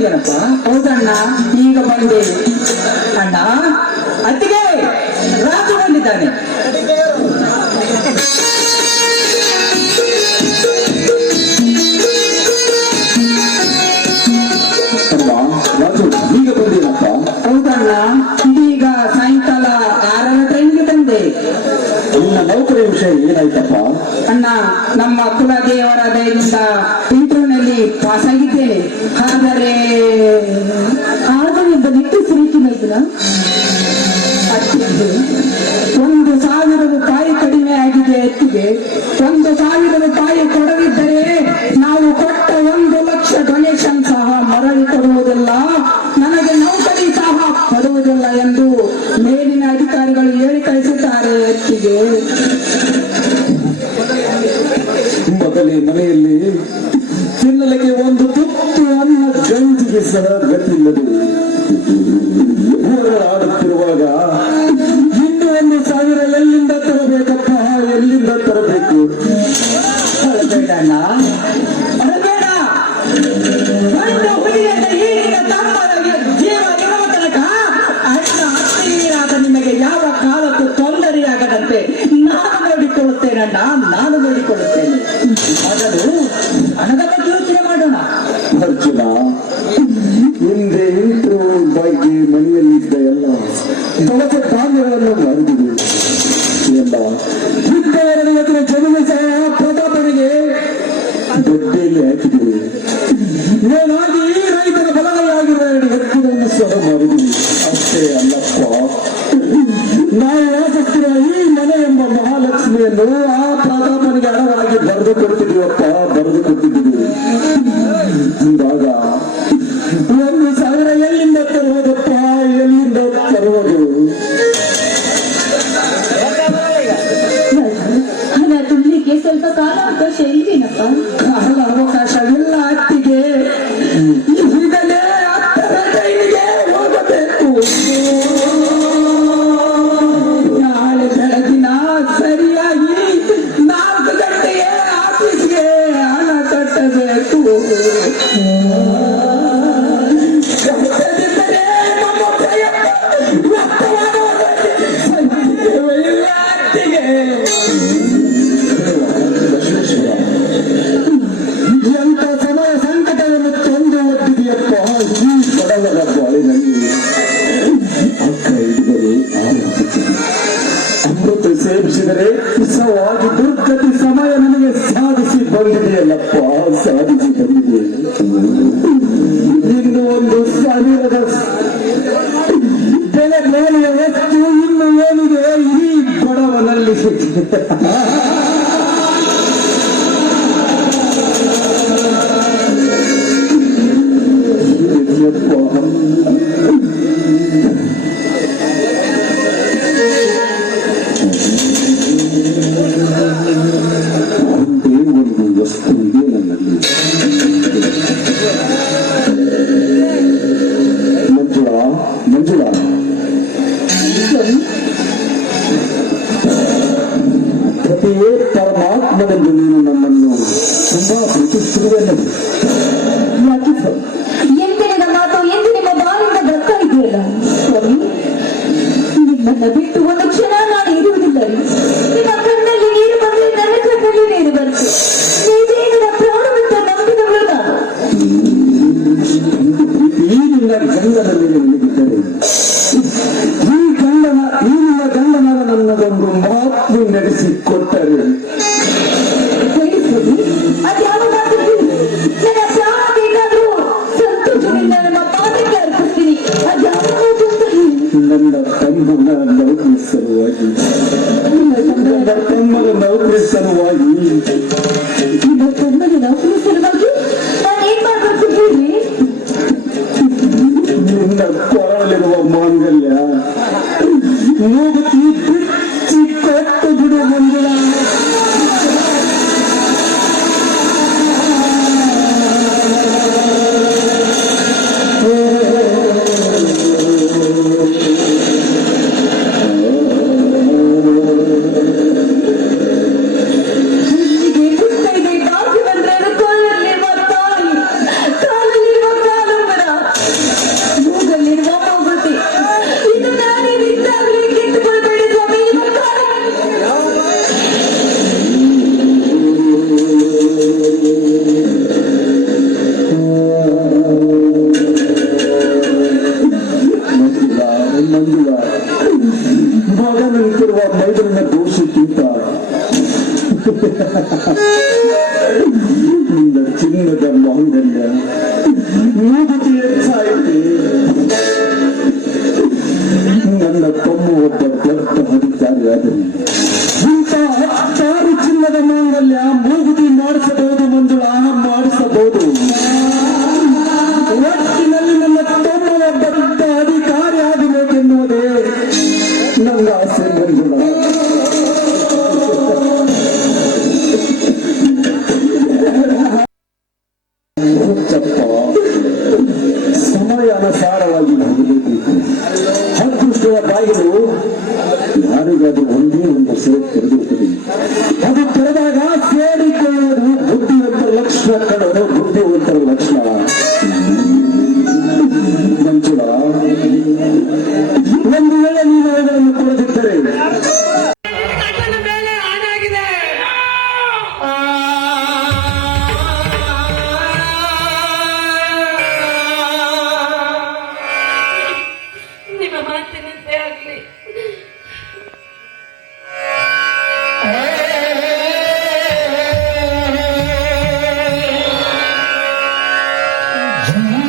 ಬಂದಿದ್ದೇನಪ್ಪ? ಹೌದಣ್ಣ, ಈಗ ಬಂದೆ ಅಣ್ಣ. ಅತ್ತಿಗೆ ರಾಜು ಬಂದಿದ್ದಾನೆ. ರಾಜು ಈಗ ಬಂದೇನಪ್ಪ? ಹೌದಣ್ಣ, ಇದೀಗ ಸಾಯಂಕಾಲ 6ರ ಟ್ರೈನ್ಗೆ ಬಂದೆ. ನಿನ್ನ ನೌಕರಿ ವಿಷಯ ಏನಾಯ್ತಪ್ಪ? ಅಣ್ಣ, ನಮ್ಮ ಕುಲದೇವರ ದಯದಿಂದ ಇಂಟರ್ವ್ಯೂನಲ್ಲಿ ಪಾಸ್ ಆಗಿದ್ದೇನೆ. ಆದರೆ ನಿಟ್ಟುಸಿ ರೀತಿ ಮೈದಿನ 1,000 ರೂಪಾಯಿ ಕಡಿಮೆ ಆಗಿದೆ. ಎತ್ತಿಗೆ 1,000 ರೂಪಾಯಿ ಕೊಡದಿದ್ದರೆ ನಾವು ಕೊಟ್ಟ 1 ಲಕ್ಷ ಡೊನೇಷನ್ ಸಹ ಮರಳಿ ಕೊಡುವುದಿಲ್ಲ, ನನಗೆ ನೌಕರಿ ಸಹ ಕೊಡುವುದಿಲ್ಲ ಎಂದು ಮೇಲಿನ ಅಧಿಕಾರಿಗಳು ಹೇಳಿ ಕಳಿಸಿದ್ದಾರೆ. ಎತ್ತಿಗೆ ಮೊದಲೇ ಮನೆಯಲ್ಲಿ ತಿನ್ನಲಿಕ್ಕೆ ಒಂದು ತುತ್ತು ಅನ್ನ ಗಂಜಿಗೆ ಸಹ ಗತಿಲ್ಲದೆ ಆಡುತ್ತಿರುವಾಗ ಇನ್ನು 1,000 ಎಲ್ಲಿಂದ ತರಬೇಕಪ್ಪ? ಎಲ್ಲಿಂದ ತರಬೇಕು? ಅಳಬೇಡ ಅಣ್ಣ, ಅಳಬೇಡ. ಒಂದು ಹುಲಿಯಿಂದ ಈಗಿನ ತಮ್ಮನ ಜೀವ ಇರುವ ತನಕ ಅಣ್ಣ ಅತ್ತಿಗೆಯರಾದ ನಿಮಗೆ ಯಾವ ಕಾಲಕ್ಕೂ ತೊಂದರೆಯಾಗದಂತೆ ನಾನು ನೋಡಿಕೊಳ್ಳುತ್ತೇನಣ್ಣ, ನಾನು ನೋಡಿಕೊಳ್ಳುತ್ತೇನೆ. ಮೊದಲು ಹಣದ ಬಗ್ಗೆ ಯೋಚನೆ ಮಾಡೋಣ. ಅರ್ಜುನ, ಹಿಂದೆ ಇಂಟರ್ವ್ಯೂ ಬಗ್ಗೆ ಮನೆಯಲ್ಲಿದ್ದ ಎಲ್ಲ ದವಸ ಧಾನ್ಯಗಳನ್ನು ಮರೆದಿದೆ. ಎಲ್ಲ ಇದ್ದವರನ್ನು ಎದುರು ಜಮೀನು ಸಹ ಪ್ರತಾಪನಿಗೆ ದೊಡ್ಡೆಯಲ್ಲಿ ಹಾಕಿದೆ. ಏನಾಗಿ ಈ ರೈತರ ಬಲಗೈಯಾಗಿರುವ 2 ಎತ್ತುಗಳನ್ನು ಸಹ ಮರೆದಿದೆ. ಅಷ್ಟೇ ಅಲ್ಲಪ್ಪ, ನಾವು ವಾಸಿಸ್ತಿರುವ ಈ ಮನೆ ಎಂಬ ಮಹಾಲಕ್ಷ್ಮಿಯನ್ನು ಆ ಪ್ರತಾಪನಿಗೆ ಹಣವಾಗಿ ಬರೆದು ಕೊಡ್ತಿದ್ದೀವಪ್ಪ, ಬರೆದು ಕೊಟ್ಟಿದ್ದೀವಿ. ಹಿಂದಾಗ 1,000 ಎಲ್ಲಿಂದ ತರುವುದಪ್ಪ? ಎಲ್ಲಿಂದ ತರುವುದು? ಹಣ ತುಂಬಲಿಕ್ಕೆ ಸ್ವಲ್ಪ ಕಾಲಾವಕಾಶ ಇಲ್ವೇನಪ್ಪ? ಕಾಲ ಅವಕಾಶವಿಲ್ಲ ಅತ್ತಿಗೆ. ಈಗಲೇ 10ರ ಟ್ರೈನಿಗೆ ಹೋಗಬೇಕು. ನಾಳೆ ಬೆಳಗಿನ ಸರಿಯಾಗಿ 4 ಗಂಟೆಗೆ ಆಫೀಸ್ಗೆ ಹಣ ಕಟ್ಟಬೇಕು. ಕಟ್ಟದಿದ್ದರೆ ನಮ್ಮ ಪ್ರಯತ್ನ ವ್ಯರ್ಥವಾಗುವುದಕ್ಕೆ ಸಾಧ್ಯವಿಲ್ಲ ಅತ್ತಿಗೆ. ಎಂತ ಸಮಯ ಸಂಕಟವನ್ನು ತಂದು ಒಡ್ಡಿದೆಯಪ್ಪ ಈ ಬಡವರ ಬಾಳಿನಲ್ಲಿ. ಅಕ್ಕ ಹಿಡಿದರೆ ಆರಾಗುತ್ತದೆ, ಅಮೃತ ಸೇವಿಸಿದರೆ ವಿಷವಾಗಿ ದುರ್ಗತಿ ಸಮಯ ನನಗೆ ಸಾಧಿಸಿ ಬಂದಿದೆಯಲ್ಲಪ್ಪ, ಸಾಧಿಸಿ ಬಂದಿದೆ. ಇನ್ನು 1,000ದ ಬೆಲೆ ಬೆಲೆಯ ವಸ್ತು ಇನ್ನು ಏನಿದೆ ಈ ಬಡವನಲ್ಲಿ? ಒಂದೇ ಒಂದು ವಸ್ತು ಇದೆ ನನ್ನಲ್ಲಿ. ಮಂಜುಳಾ, ಪ್ರತಿಯೇ ಪರಮಾತ್ಮನೆಂದು ನೀನು ನನ್ನನ್ನು ತುಂಬಾ ಪ್ರೀತಿಸುತ್ತಿರುವೆನ್ನದು. ಯಾಕೆ ಸರ್? ಎಂದಿನ ಮಾತು ಎಂದು ನಿಮ್ಮ ಬಾಲಿಂದ ಬರ್ತಾ ಇದೆಯಲ್ಲ ಸ್ವಾಮಿ, ನಿಮ್ಮನ್ನ ಬಿಟ್ಟು ಒಂದು ಕ್ಷಣ ನಾನು ಇರುವುದಿಲ್ಲ. ನಿಮ್ಮ ಕಣ್ಣಲ್ಲಿ ನೀರು ಬಂದ್ರೆ ನನ್ನ ಕಣ್ಣಲ್ಲಿ ನೀರು ಬಂತು. ನೀವೇನು ಪ್ರಾಣವಿದ್ದ ನಂಬಿದವಳು ನಾನು. ಈ ನಿನ್ನ ಗಂಡನಲ್ಲಿ ನಿನಗಿದ್ದರೆ ಈ ನಿನ್ನ ಗಂಡನ ನನ್ನದೊಂದು ಮಾತು ನಡೆಸಿಕೊಟ್ಟರೆ ಅದ್ಯಾವ ಮಾತು? ನನ್ನ ಪ್ರಾಣ ಬೇಕಾದ್ರೂ ಸಂತೋಷದಿಂದ ನಮ್ಮ ಪಾದಕ್ಕೆ ಅರ್ಪಿಸ್ತೀನಿ. ಅದ್ಯಾವ ಮಾತು ಅಂತ ಹೇಳಿ. ನನ್ನ ತಮ್ಮನ ನೌಕರಿ ಸಲುವಾಗಿ, ನನ್ನ ತಮ್ಮನ ನೌಕರಿ ಸಲುವಾಗಿ, ನಿಮ್ಮ ತಮ್ಮನ ನೌಕರಿ ಸಲುವಾಗಿ ನಾನೇನ್ ಮಾಡ್ಬೇಕು ಹೇಳ್ರಿ? ನಿನ್ನ ಕೊರಳಿರುವ ಮಾಂಗಲ್ಯ ಮೂಗುತಿ ಬಿಚ್ಚಿ ಕೊಟ್ಟು ಬಿಡು ಮಂಜುಳಾ. ಚಿನ್ನದ ಮಾಂಗಲ್ಯ ಮೂಗುತಿ ಹೆಚ್ಚಾಯಿತು. ನನ್ನ ತಮ್ಮ ಒಬ್ಬ ದೊಡ್ಡ ಅಧಿಕಾರಿಯಾದರೆ ಇಂಥ 10 ಚಿನ್ನದ ಮಾಂಗಲ್ಯ ಮೂಗುತಿ ಮಾಡಿಸಬಹುದು ಮಂಜುಳಾ, ಮಾಡಿಸಬಹುದು. ಒಟ್ಟಿನಲ್ಲಿ ನನ್ನ ತಮ್ಮ ಒಬ್ಬ ದೊಡ್ಡ ಅಧಿಕಾರಿ ಆಗಬೇಕೆನ್ನುವುದೇ ನನ್ನ ಆಸೆ ಮಂಜುಳಾ. ಹುಚ್ಚಪ್ಪ, ಸಮಯ ಅನುಸಾರವಾಗಿ ಹೋಗಲೇಬೇಕು. ಅದೃಷ್ಟದ ಬಾಗಿಲು ಯಾರಿಗಾದ್ರೂ ಒಂದೇ ಒಂದು ಸೇರಿ ತೆರೆದಿರುತ್ತದೆ. ಅದು ತೆರೆದಾಗ ಸೇರಿಕೊಳ್ಳುವುದು ಬುದ್ಧಿವಂತರ ಲಕ್ಷಣ ಕಣೋ, ಬುದ್ಧಿವಂತರ ಲಕ್ಷಣ. ಮಂಜುಳಾ, ಒಂದು ವೇಳೆ ನೀನು ಅವುಗಳನ್ನು ಕೊಡದಿದ್ದರೆ ನಿಮ್ಮ ಮಾತಿನಂತೆ ಆಗ್ಲಿ. ಜನ